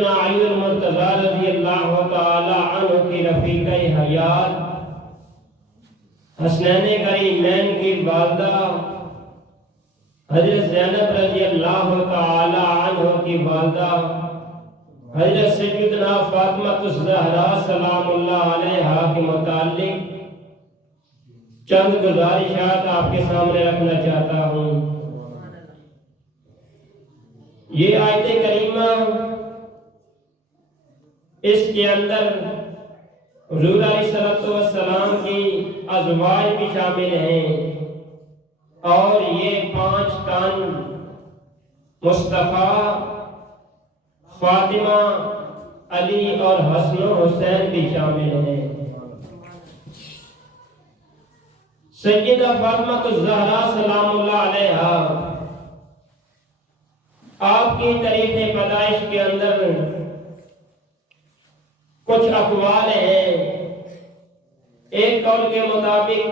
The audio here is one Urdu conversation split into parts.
سیدنا علی المرتضی رضی اللہ تعالی عنہ کی رفیقہ حیات حسنین کریمین کی والدہ حضرت زینب رضی اللہ تعالی عنہ کی والدہ حضرت سیدنا فاطمہ الزہرا سلام اللہ علیہا کے متعلق چند گزارشات آپ کے سامنے رکھنا چاہتا ہوں۔ یہ آیت کریمہ اس کے اندر حضور علیہ السلام کی ازواج بھی شامل ہیں اور یہ 5 تن مصطفیٰ، فاطمہ، علی اور حسن و حسین بھی شامل ہیں۔ سیدہ فاطمہ الزہرا سلام اللہ علیہا آپ کی تاریخ پیدائش کے اندر کچھ اقوال ہیں۔ ایک قول کے مطابق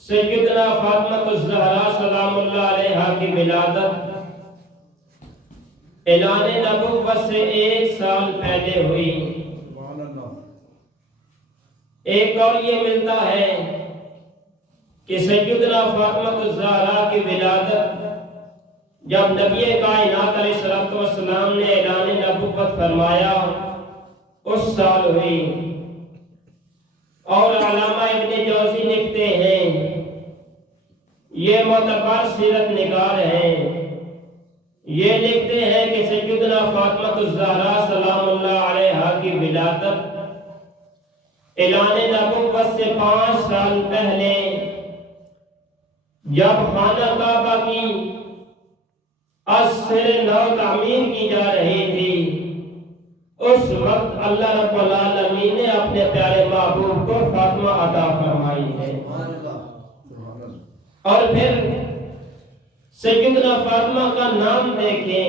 سیدنا فاطمہ الزہرا سلام اللہ علیہا کی ولادت اعلان نبوت سے 1 سال پہلے ہوئی۔ ایک قول یہ ملتا ہے کہ سیدنا فاطمہ الزہرا کی ولادت جب نبی کائنات علیہ السلام نے اعلان نبوت فرمایا اس سال ہوئی۔ اور علامہ ابن جوزی لکھتے ہیں، یہ معتبر سیرت نگار ہیں، یہ لکھتے ہیں کہ سیدنا فاطمہ الزہرا سلام اللہ علیہا کی ولادت اعلان نبوت سے 5 سال پہلے جب خانہ کعبہ کی از سر نو تعمیر کی جا رہی تھی، اس وقت اللہ رب العالمین نے اپنے پیارے محبوب کو فاطمہ عطا فرمائی ہے۔ اور پھر سیدنا فاطمہ کا نام دیکھیں،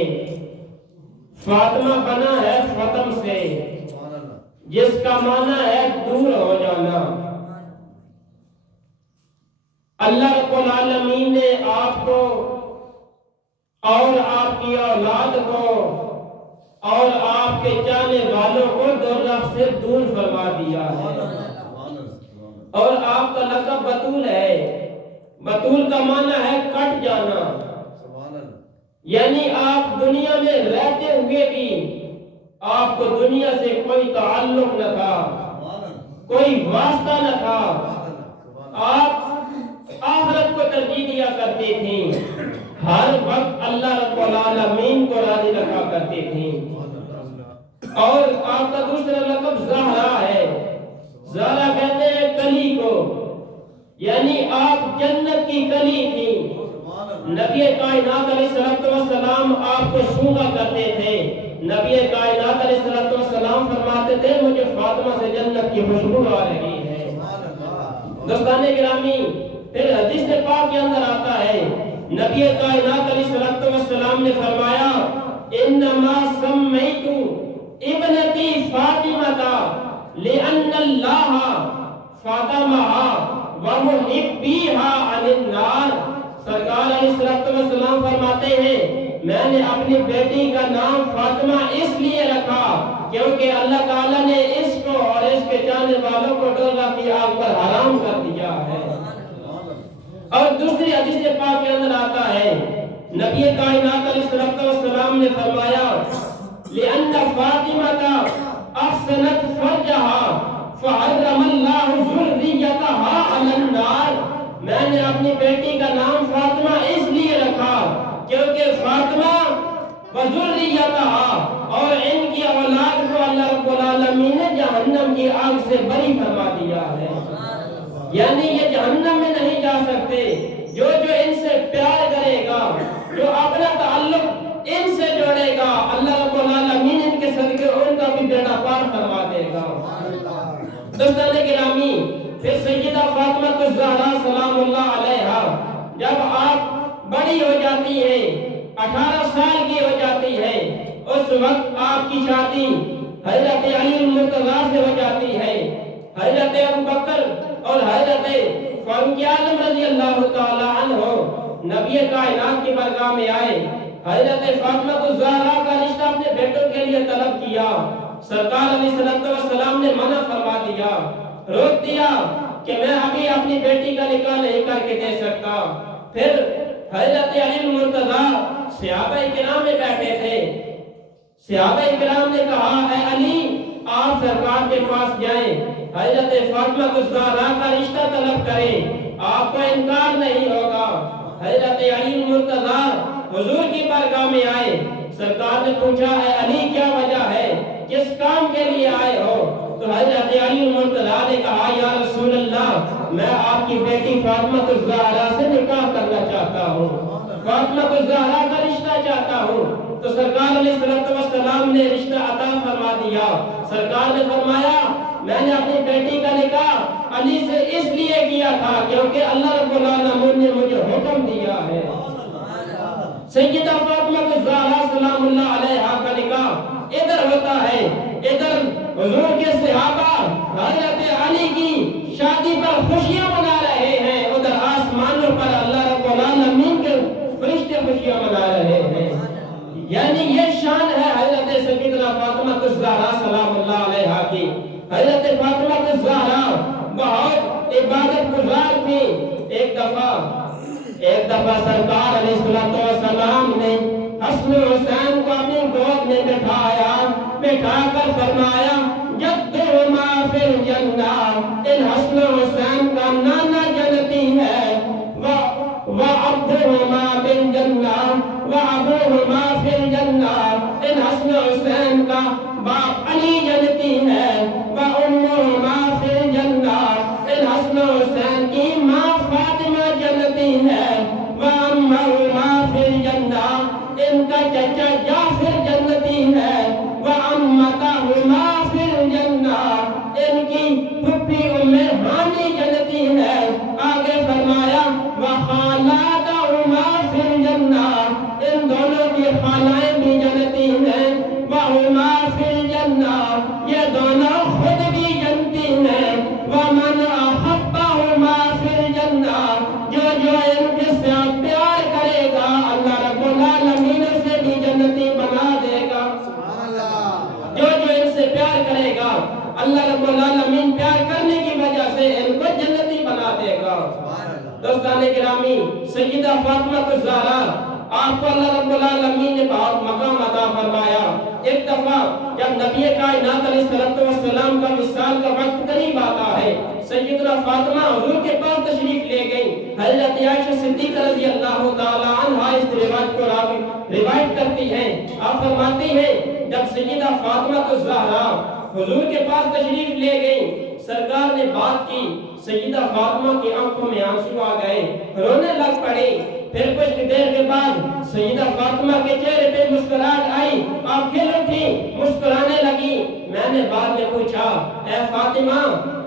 فاطمہ بنا ہے فتم سے، جس کا معنی ہے دور ہو جانا۔ اللہ رب العالمین نے آپ کو اور آپ کی اولاد کو اور آپ کے چاہنے والوں کو دوزخ سے دور فرما دیا ہے۔ اور آپ کا لقب بطول ہے۔ بطول کا معنی ہے کٹ جانا، یعنی آپ دنیا میں رہتے ہوئے بھی آپ کو دنیا سے کوئی تعلق نہ تھا، کوئی واسطہ نہ تھا، آپ آخرت کو ترجیح دیا کرتے تھے، ہر وقت اللہ رب العالمین کو راضی رکھا کرتے تھے۔ اور آپ کا دوسرا لقب زہرا ہے۔ زہرا کہتے ہیں کلی کو، یعنی آپ جنت کی کلی تھی۔ نبی کائنات علیہ السلام آپ کو سونگا کرتے تھے۔ نبی کائنات علیہ السلام فرماتے تھے مجھے فاطمہ سے جنت کی خوشبو آ رہی ہے۔ دوستان گرامی، پھر حدیث پاک کے اندر آتا ہے نبی کائنات علیہ السلام نے فرمایا انما سمیت ابنتی فاطمہ لأن اللہ فاطمہ ومحبیہا عن النار۔ سرکار علیہ السلام فرماتے ہیں میں نے اپنی بیٹی کا نام فاطمہ اس لیے رکھا کیونکہ اللہ تعالیٰ نے اس کو اور اس کے جانے والوں کو دوزخ کی آگ پر حرام کر دیا ہے۔ اور دوسری حدیث پاک کے اندر آتا ہے نبی کائنات علیہ السلام نے فرمایا لأن فاطمہ احسنت فرجہا فحرم اللہ ذریتہا علی النار۔ میں نے اپنی بیٹی کا نام فاطمہ اس لیے رکھا کیونکہ فاطمہ وذریتہا اور ان کی اولاد کو اللہ رب العالمین نے جہنم کی آگ سے بری فرما دیا ہے، یعنی یہ جہنم میں نہیں جا سکتے۔ جو ان سے پیار کرے گا، جو اپنا تعلق ان سے جوڑے گا، اللہ رب العالمین ان کے صدقے ان کا بھی بیڑا پار فرما دے گا۔ دوستان گرامی، پھر سیدہ فاطمہ الزہرا سلام اللہ علیہا جب آپ بڑی ہو جاتی ہے، 18 سال کی ہو جاتی ہے، اس وقت آپ کی شادی حضرت علی المرتضی سے ہو جاتی ہے۔ حضرت ابوبکر اور حضرت فاروق اعظم رضی اللہ تعالی عنہ نبی کائنات کی بارگاہ میں آئے۔ حضرت فاطمہ الزہرا کا رشتہ اپنے بیٹوں کے لیے طلب دیا، سرکار علیہ السلام نے منع فرما دیا، روک دیا کہ میں ابھی اپنی بیٹی کا نکاح نہیں کر کے دے سکتا۔ پھر حضرت علی مرتضیٰ صحابہ کرام میں بیٹھے تھے، صحابہ کرام نے کہا اے علی آپ سرکار کے پاس جائیں، حضرت فاطمہ الزہرا کا رشتہ طلب کریں، آپ کو انکار نہیں ہوگا۔ حضرت علی مرتضیٰ حضور کی بارگاہ میں آئے، سرکار نے پوچھا اے علی کیا وجہ ہے، کس کام کے لیے آئے ہو؟ تو حضرت علی مرتضیٰ نے کہا یا رسول اللہ میں آپ کی بیٹی فاطمہ الزہرا سے نکاح کرنا چاہتا ہوں، فاطمہ الزہرا کا رشتہ چاہتا ہوں۔ تو سرکار علیہ السلام نے رشتہ عطا فرما دیا۔ سرکار نے فرمایا میں نے اپنی بیٹی کا نکاح علی سے اس لیے کیا تھا کیونکہ اللہ رب العالمین نے مجھے حکم دیا ہے۔ سیدہ فاطمہ الزہرا سلام اللہ علیہا کا نکاح ادھر ہوتا ہے، ادھر حضور کے صحابہ حضرت علی کی شادی پر خوشیاں منا رہے ہیں، ادھر آسمانوں پر اللہ رب العالمین کے فرشتے خوشیاں منا رہے ہیں۔ یعنی یہ شان ہے حضرت سیدنا فاطمہ الزہرا سلام اللہ علیہا کی۔ حضرت فاطمہ الزہرا بہت عبادت گزار تھی۔ ایک دفعہ سرکار علیہ السلام نے حسن و حسین کو اپنی گود میں بٹھا کر فرمایا جدہما فی الجنہ، ان حسن و حسین کا نانا جنتی ہے، وعبدہما بالجنہ وابوہما فی الجنہ، ان حسن و حسین کا باپ علی جنتی ہے، وامہما فی الجنہ، ان حسن و حسین کی ماں فاطمہ جنتی ہے، وامہما فی الجنہ، ان کا چچا جعفر جنتی ہے، وعمتہما فی الجنہ، ان کی پھپھی ام ہانی جنتی ہے۔ آگے فرمایا وخالاتہما فی الجنہ، ان دونوں کی خالائیں بھی جنتی ہیں، وہما فی الجنہ، یہ دونوں خود بھی جنتی ہیں، ومن احبہما فی الجنہ، جو ان کے ساتھ پیار کرے گا اللہ رب العالمین سے بھی جنتی بنا دے گا۔ جو ان سے پیار کرے گا اللہ رب العالمین پیار کرنے کی وجہ سے ان کو جنتی بنا دے گا۔ دوستان گرامی، سیدہ فاطمہ الزہرا آپ کو اللہ رب العالمین نے بہت مقام عطا فرمایا۔ ایک دفعہ جب نبی کائنات علیہ السلام کا وصال کا وقت قریب آتا ہے، سیدنا فاطمہ حضور کے پاس تشریف لے گئی۔ حضرت عائشہ صدیقہ رضی اللہ تعالی عنہا اس روایت کو روایت کرتی ہیں۔ آپ فرماتی ہیں جب سیدہ فاطمہ الزہرا حضور کے پاس تشریف لے گئی، سرکار نے بات کی، سیدہ فاطمہ کی آنکھوں میں آنسو آ گئے، رونے لگ پڑی۔ پھر کچھ دیر کے بعد سیدہ فاطمہ کے چہرے پہ مسکراہٹ آئی، آپ کھل اٹھی، مسکرانے لگی۔ میں نے بعد میں پوچھا اے فاطمہ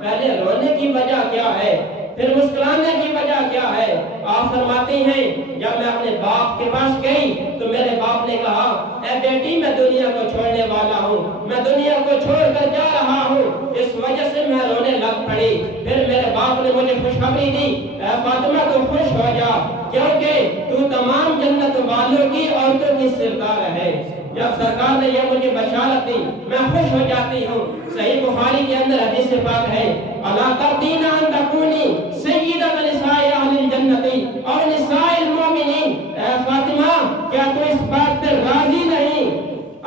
پہلے رونے کی وجہ کیا ہے، پھر مسکرانے کی وجہ کیا ہے؟ آپ فرماتی ہیں جب میں اپنے باپ کے پاس گئی تو میرے باپ نے کہا اے بیٹی میں دنیا کو چھوڑنے والا ہوں، میں دنیا کو چھوڑ کر جا رہا ہوں، اس وجہ سے میں رونے لگ پڑی۔ پھر میرے باپ نے مجھے خوشخبری دی اے فاطمہ تو خوش ہو جا کیونکہ تو تمام جنت والوں کی عورتوں کی سردار ہے۔ جب سرکار نے یہ مجھے بشارت دی میں خوش ہو جاتی ہوں۔ صحیح بخاری کے اندر حدیث پاک ہے الا ترضین ان تکونی سیدۃ نساء اہل الجنۃ اور نساء المؤمنین، اے فاطمہ کیا تو اس بات پر راضی نہیں؟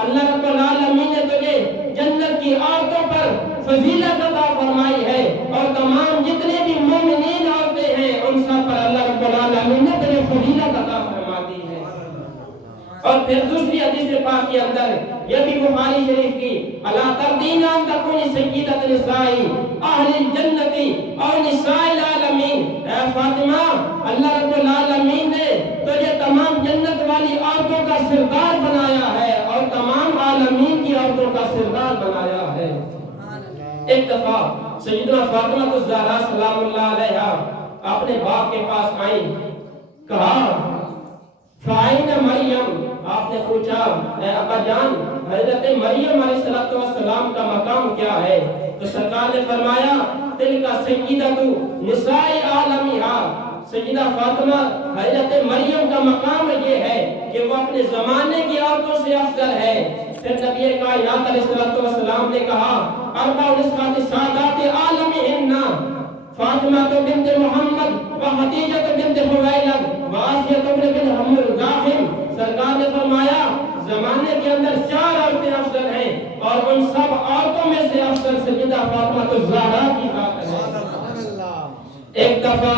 اللہ رب العالمین نے تجھے جنت کی عورتوں پر فضیلت عطا فرمائی ہے اور تمام جتنے بھی مومنین عورتیں ہیں ان سب پر اللہ رب العالمین نے تجھے فضیلت عطا فرما دی ہے۔ اور پھر دوسری حدیث پاک کے اندر یہ بھی بخاری شریف کی الا ترضین ان تکونی سیدۃ نساء اہل الجنۃ اور نساء العالمین، اے فاطمہ اللہ رب العالمین نے تجھے تمام جنت والی عورتوں کا سردار بنایا ہے اور تمام عالمین کی عورتوں کا سردار بنایا ہے۔ ایک دفعہ سیدنا فاطمہ الزہرا سلام اللہ علیہا اپنے باپ کے پاس آئیں، کہا فائن مریم، آپ نے پوچھا اے ابا جان حضرت مریم علیہ السلام کا مقام کیا ہے؟ تو سرکار نے فرمایا تلک سیدۃ نساء عالمہا، سیدہ فاطمہ حضرت مریم کا مقام یہ ہے کہ وہ اپنے زمانے کی عورتوں سے افضل ہے۔ پھر نبی کائنات علیہ السلام نے کہا اربع نسوات سادات عالمہن فاطمہ بنت محمد و خدیجہ بنت خویلد و آسیہ بنت حمزاحم. سرکار نے فرمایا زمانے کے اندر 4 عورتیں افضل ہیں اور ان سب عورتوں میں سے افضل سیدہ فاطمہ الزہرا کی بات ہے. ایک دفعہ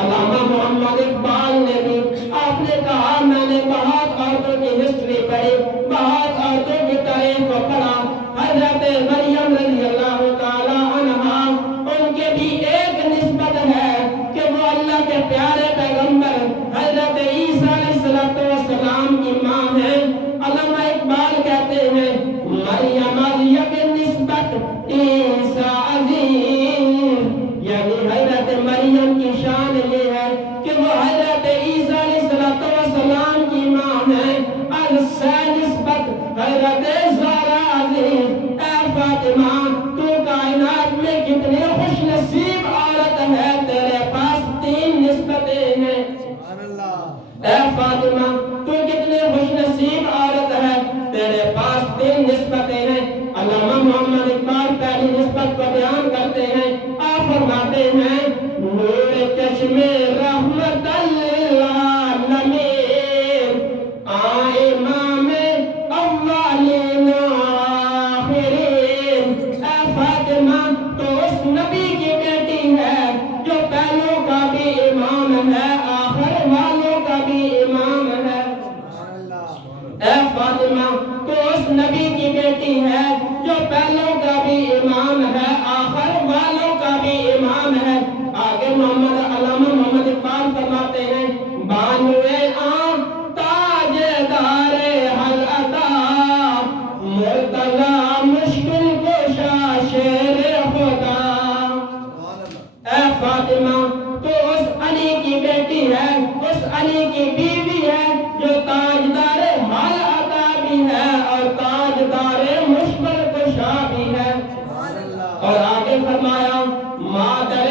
علامہ محمد اقبال نے بھی آپ نے کہا میں نے بہت عورتوں کی ہسٹری پڑھی, بہت عورتوں کی تاریخ کو پڑھا. حضرت مریم رضی اللہ تعالی عنہا ان کے بھی ایک نسبت ہے کہ وہ اللہ کے پیارے پیغمبر حضرت عیسیٰ علیہ السلام کی ماں ہیں. علامہ اقبال کہتے ہیں مریم علیہ کی نسبت عیسیٰ عظیم, یعنی حضرت مریم کی شان یہ ہے کہ وہ حضرت عیسیٰ علیہ السلام کی ماں ہے. السا نسبت حضرت زہرا عظیم. اے فاطمہ تو کائنات میں کتنی خوش نصیب عورت ہے, تیرے پاس 3 نسبتیں ہیں. اے فاطمہ تو کتنی خوش نصیب عورت ہے, تیرے پاس 3 نسبتیں ہیں. علامہ محمد اقبال پہلی نسبت کو بیان کرتے ہیں. آپ فرماتے ہیں نور چشم رحمت للعالمین امام اولین آخرین. اے فاطمہ تو اس نبی کی بیٹی ہے جو پہلوں کا بھی امام ہے, آخر والوں کا بھی امام ہے. اے فاطمہ تو اس نبی کی بیٹی ہے جو پہلوں کا بھی امام ہے, آخر والوں کا بھی امام ہے. آگے علامہ محمد اقبال فرماتے ہیں بانوے عام تاجدار حل عطا مرتضی مشکل کشا شیر خدا. اے فاطمہ تو اس علی کی بیٹی ہے, اس علی کی بیوی ہے جو تاجدار حل عطا بھی ہے اور تاجدار مشکل کشا بھی ہے. اور آگے فرمایا مادر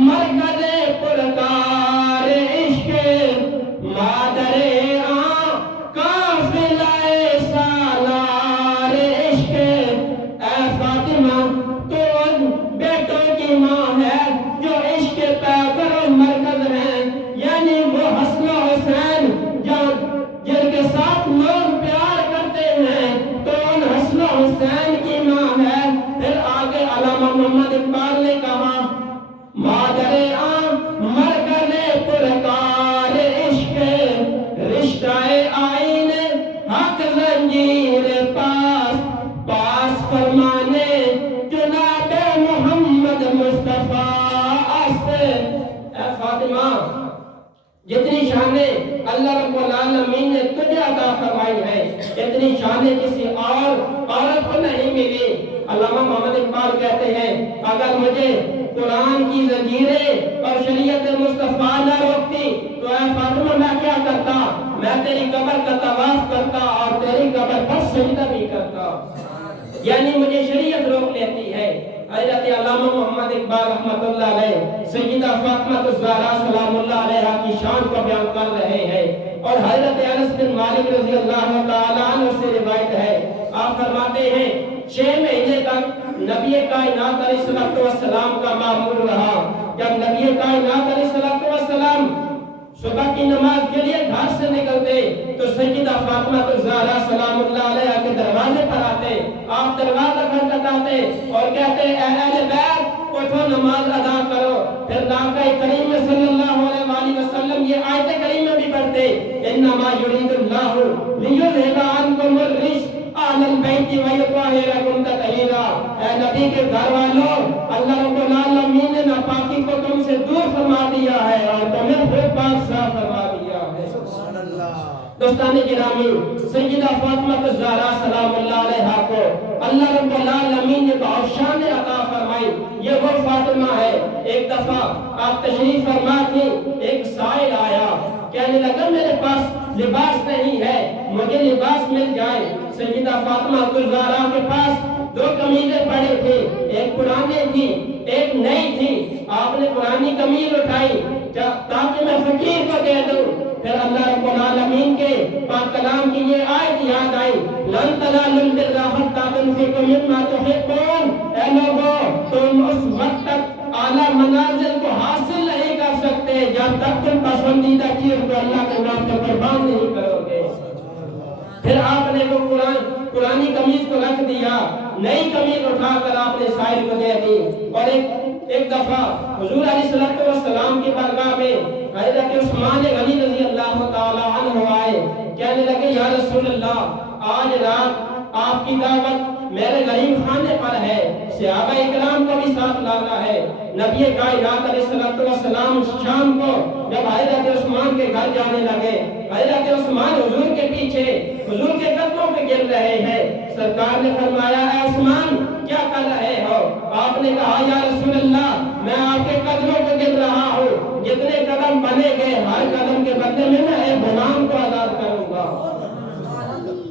مرکز پرکار عشق مادر قافلہ سالار عشق. اے فاطمہ تو ان بیٹوں کی ماں ہے جو عشق پیکر و مرکز ہیں, یعنی وہ حسن و حسین جن کے ساتھ لوگ پیار کرتے ہیں تو ان حسن و حسین کی ماں ہے. پھر آگے علامہ محمد اقبال نے کہا مادر مرکز پرکار عشق رشتہ آئین حق زنجیر پاس پاس فرمانے جناب محمد مصطفیٰ است. اے فاطمہ جتنی شانیں اللہ رب العالمین نے تجھے عطا فرمائی ہیں اتنی شانیں کسی اور عورت کو نہیں ملی. علامہ محمد اقبال کہتے ہیں اگر مجھے قرآن کی زنجیریں اور شریعت مصطفیٰ نہ روکتی تو اے فاطمہ میں کیا کرتا, میں تیری قبر کا طواف کرتا اور تیری قبر پر سجدہ بھی کرتا. یعنی مجھے شریعت روک لیتی ہے. حضرت علامہ محمد اقبال رحمۃ اللہ علیہ سیدہ فاطمہ الزہرا سلام اللہ علیہا کی شان کو بیان کر رہے ہیں. اور حضرت انس بن مالک رضی اللہ تعالیٰ عنہ سے روایت ہے, آپ فرماتے ہیں 6 مہینے تک نبی کائنات علیہ السلام کا معمول رہا. جب نبی کائنات علیہ السلام صبح کی نماز کے لیے گھر سے نکلتے تو سیدہ فاطمہ الزہرا سلام اللہ علیہا کے دروازے پر آتے, آپ دروازہ کھٹکھٹاتے اور کہتے اے اہل بیت اٹھو نماز ادا کرو. پھر آقا کریم صلی اللہ علیہ وسلم یہ آیت کریمہ بھی پڑھتے انما یرید اللہ لیذھب عنکم الرجس اہل البیت ویطہرکم تطہیرا. اے نبی کے گھر والوں, اللہ رب العالمین نے ناپاکی کو تم سے دور فرما دیا ہے اور تمہیں خود پاک صاف فرما دیا ہے. سبحان اللہ. دوستان گرامی, سیدہ فاطمہ الزہرا سلام اللہ علیہا کو اللہ رب العالمین نے بہت شان عطا فرمائی. یہ وہ فاطمہ ہے. ایک دفعہ آپ تشریف فرما تھی, ایک سائل آیا, کہنے لگا میرے پاس لباس نہیں ہے, مجھے لباس مل جائے. سیدہ فاطمہ الزہرا کے پاس 2 قمیضیں پڑی تھی, ایک پرانی تھی ایک نئی تھی. آپ نے پرانی قمیض اٹھائی تاکہ میں فقیر کو دے دوں, پھر اللہ رب العالمین کے پاک کلام کی یہ آیت یاد آئی، لن تنالوا البر حتی تنفقوا مما تحبون۔ اے لوگو، تم اس وقت تک اعلیٰ منازل کو حاصل نہیں کر سکتے جب تک تم پسندیدہ چیز کو اللہ کے نام پہ قربان نہیں کرو گے۔ پھر آپ نے وہ پرانی قمیض کو رکھ دیا، نئی قمیض اٹھا کر آپ نے سائل کو دے دی۔ اور ایک دفعہ حضور علیہ السلام کی بارگاہ میں حضرت عثمان غنی رضی اللہ تعالی عنہ آئے، کہنے لگے یا رسول اللہ، آج رات آپ کی دعوت میرے غریب خانے پر ہے، صحابہ اکرام کو بھی ساتھ لانا ہے۔ نبی کائنات علیہ السلام شام کو جب حضرت عثمان کے گھر جانے لگے، حضرت عثمان حضور کے پیچھے حضور کے قدموں پہ گر رہے ہیں۔ سرکار نے فرمایا اے عثمان کیا کر رہے ہو؟ آپ نے کہا یا رسول اللہ میں آپ کے قدموں پہ گر رہا ہوں، جتنے قدم بنے گئے ہر قدم کے بدلے میں میں ایک غلام کو آزاد کروں گا۔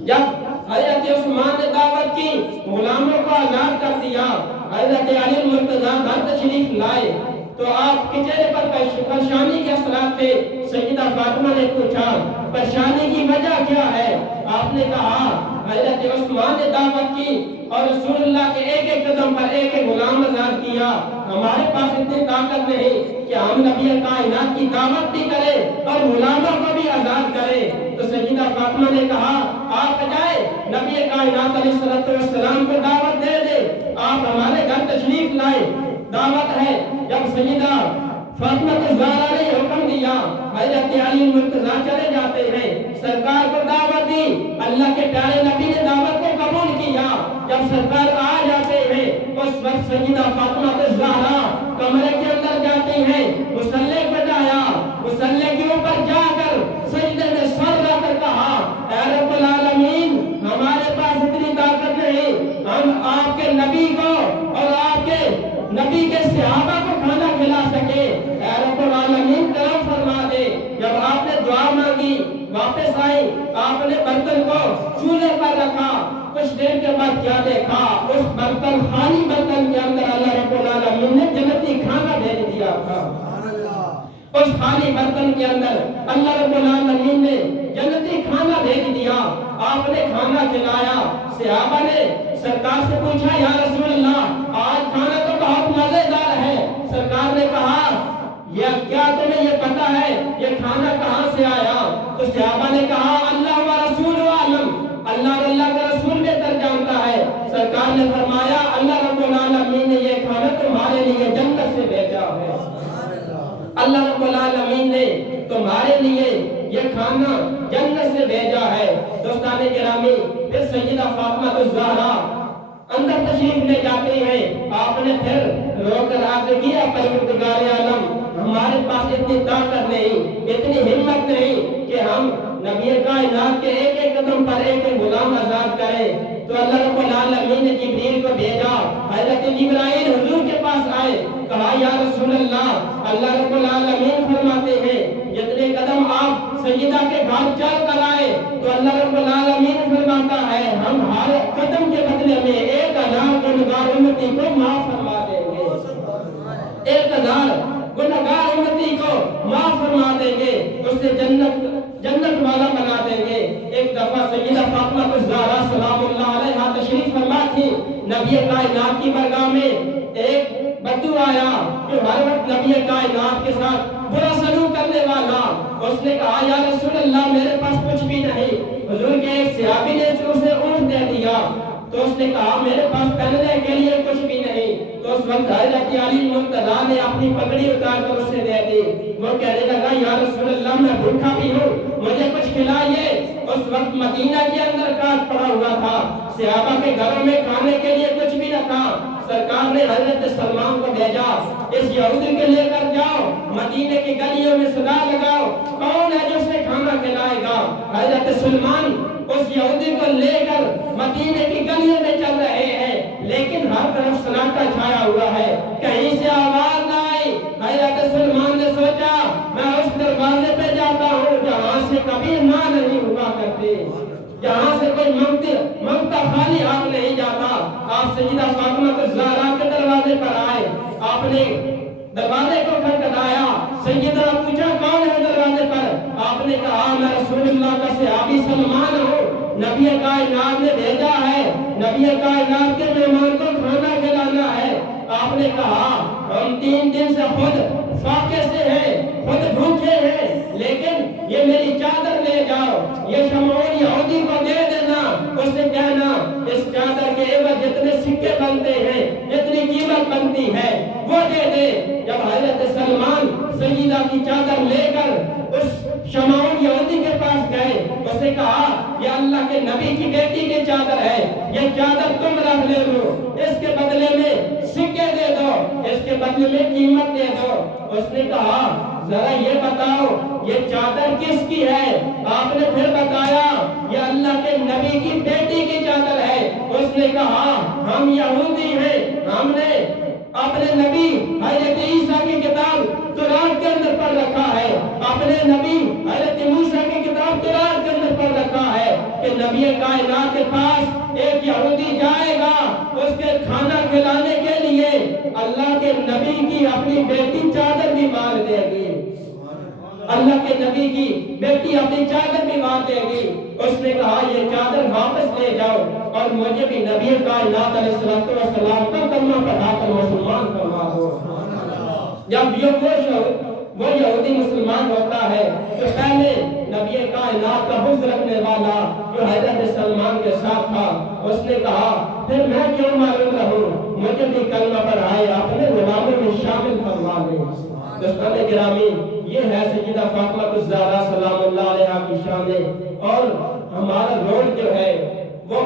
جب حضرت عثمان نے دعوت کی، غلاموں کو آزاد کر دیا، حضرت علی مرتضیٰ گھر تشریف لائے تو آپ کے چہرے پر پریشانی کے اثرات تھے۔ سیدہ فاطمہ نے پوچھا پریشانی کی وجہ کیا ہے؟ آپ نے کہا حضرت عثمان نے دعوت کی اور رسول اللہ کے ایک ایک قدم پر ایک ایک غلام آزاد کیا، ہمارے پاس اتنی طاقت نہیں کہ ہم نبی کائنات کی دعوت بھی کریں اور غلاموں کو بھی آزاد کریں۔ تو سیدہ فاطمہ نے کہا آپ جائے نبی کائنات علیہ السلام کو دعوت دے دے، آپ ہمارے گھر تشریف لائے، دعوت ہے۔ جب سیدہ فاطمہ الزہرا نے حکم دیا، حضرت علی مرتضیٰ چلے جاتے ہیں، سرکار کو دعوت دی، اللہ کے پیارے نبی نے دعوت کو قبول کیا۔ جب سرکار آ جاتے ہیں اس وقت سیدہ فاطمہ الزہرا کمرے کے اندر جاتی ہیں، مصلی بجایا، مصلی کے اوپر جا کر سجدے میں سر رکھ کر کہا اے رب العالمین ہمارے پاس اتنی طاقت نہیں ہم آپ کے نبی کو اور آپ کے نبی کے صحابہ کو کھانا کھلا سکے، اے رب العالمین کرم فرما دے۔ جب آپ نے دعا مانگی واپس آئی، آپ نے برتن کو چولہے پر رکھا، کچھ دیر کے بعد کیا دیکھا، اس برتن خالی برتن کے اندر اللہ رب العالمین نے جنتی کھانا بھیج دیا تھا۔ اس خالی برتن کے اندر اللہ رب العالمین نے جنتی کھانا بھیج دیا، آپ نے کھانا کھلایا۔ صحابہ نے سرکار سے پوچھا یا رسول اللہ آج کھانا تو بہت مزیدار ہے۔ سرکار نے کہا کیا تمہیں یہ پتا ہے یہ کھانا کہاں سے آیا؟ تو صحابہ نے کہا اللہ و رسول عالم، اللہ اور اللہ کا رسول بہتر جانتا ہے۔ سرکار نے فرمایا اللہ رب العالمین نے یہ کھانا تمہارے لیے جنت سے بھیجا ہے، اللہ رب العالمین نے تمہارے لیے یہ کھانا جنت سے بھیجا ہے۔ دوستان گرامی، پھر سیدہ فاطمہ الزہرا اندر تشریف لے جاتے ہیں، آپ نے پھر رو کر عرض کیا پروردگار عالم ہمارے پاس اتنی طاقت نہیں، اتنی ہمت نہیں کہ ہم نبی کائنات کے ایک ایک قدم پر ایک ایک غلام آزاد کریں۔ تو اللہ رب العالمین نے جبریل کو بھیجا، حضرت جبرائیل حضور کے پاس آئے، کہا یا رسول اللہ رب العالمین فرماتے ہیں جتنے قدم آپ سیدہ کے گھر چل کر آئے تو اللہ رب العالمین فرماتا ہے ہم ہر قدم کے بدلے میں 1000 گنہگار امتی کو معاف فرما دیں گے، 1000 گنہگار امتی کو معاف فرما دیں گے، اس سے جنت والا بنا دیں گے۔ ایک دفعہ سیدہ فاطمہ الزہرا سلام اللہ علیہا تشریف فرما تھی، نبی کائنات کی بارگاہ میں ایک بدو آیا جو ہر وقت نبی کائنات کے ساتھ برا سلوک کرنے والا، اس نے کہا یا رسول اللہ میرے پاس کچھ بھی نہیں۔ حضور کے ایک صحابی نے اسے اونٹ دے دیا تو اس نے کہا میرے پاس پہننے کے لیے کچھ بھی نہیں۔ تو اس وقت حضرت علی مرتضیٰ نے اپنی پگڑی اتار کر اسے دے دی، وہ کہنے لگا یا رسول اللہ میں بھوکا بھی ہوں مجھے کچھ کھلائیے۔ اس وقت مدینہ کے اندر کاٹ پڑا ہوا تھا، صحابہ کے گھروں میں کھانے کے لیے کچھ بھی نہ تھا۔ سرکار نے حضرت سلمان کو بھیجا اس یہودی کے لے کر جاؤ، مدینے کی گلیوں میں صدا لگاؤ کون ہے جو اسے کھانا کھلائے گا۔ حضرت سلمان اس یہودی کو لے کر مدینے کی گلیوں میں چل رہے ہیں، لیکن ہر طرف سناٹا چھایا ہوا ہے، کہیں سے آواز نہ آئی۔ حضرت سلمان نے سوچا میں اس دروازے پہ جاتا ہوں جہاں سے کبھی ماں نہیں ہوا کرتے، جہاں سے کوئی منگتا خالی ہاتھ نہیں جاتا۔ آپ سیدہ فاطمہ الزہرا کے دروازے پر آئے، آپ نے دروازے کو کھٹکھٹایا، سیدہ پوچھا کون ہے دروازے پر؟ آپ نے کہا میں رسول اللہ کا صحابی سلمان ہوں، نبی کائنات نے بھیجا ہے، نبی کائنات کے مہمان کو کھانا کھلانا ہے۔ آپ نے کہا ہم 3 دن سے خود فاقے سے ہیں، خود بھوکے ہیں، لیکن یہ میری چادر لے جاؤ، یہ شمعون یہودی کو دے دینا، اس سے کہنا اس چادر کے عوض جتنے سکے بنتے ہیں، جتنی قیمت بنتی ہے وہ دے دے۔ جب حضرت سلمان سیدہ کی چادر لے کر اس شمعون یہودی کے پاس گئے، اس نے کہا یہ اللہ کے نبی کی بیٹی کی چادر ہے، یہ چادر تم رکھ لے لو، اس کے بدلے میں سکے دے دو، اس کے بدلے میں قیمت دے دو۔ اس نے کہا ذرا یہ بتاؤ یہ چادر کس کی ہے؟ آپ نے پھر بتایا یہ اللہ کے نبی کی بیٹی کی چادر ہے۔ اس نے کہا ہم یہودی ہیں، ہم نے اپنے نبی حضرت عیسیٰ کی کتاب تورات کے اندر پڑھ رکھا ہے، اپنے نبی حضرت موسیٰ کی کتاب تورات کے اندر پڑھ رکھا ہے کہ نبی کائنات کے پاس ایک یہودی جائے گا، اس کے کھانا کھلانے کے لیے اللہ کے نبی کی اپنی بیٹی چادر بھی مانگ دے گی، اللہ کے نبی کی بیٹی اپنی چادر بھی مانگ دے گی۔ اس نے کہا یہ چادر واپس لے جاؤ اور مجھے بھی نبی کائنات علیہ السلام کا کلمہ پڑھا کر مسلمان فرما دو۔ جب وہ یہودی مسلمان ہوتا ہے تو پہلے نبی کائنات کا بغض رکھنے والا جو حضرت سلمان کے ساتھ تھا، اس نے کہا پھر میں کیوں معلوم رہوں، مجھے بھی کلمہ پڑھائے، اپنے غلاموں میں شامل فرما دے۔ دوستان گرامی، یہ ہے سیدہ فاطمہ الزہرا سلام اللہ علیہا کی شان، اور ہمارا رول جو ہے وہ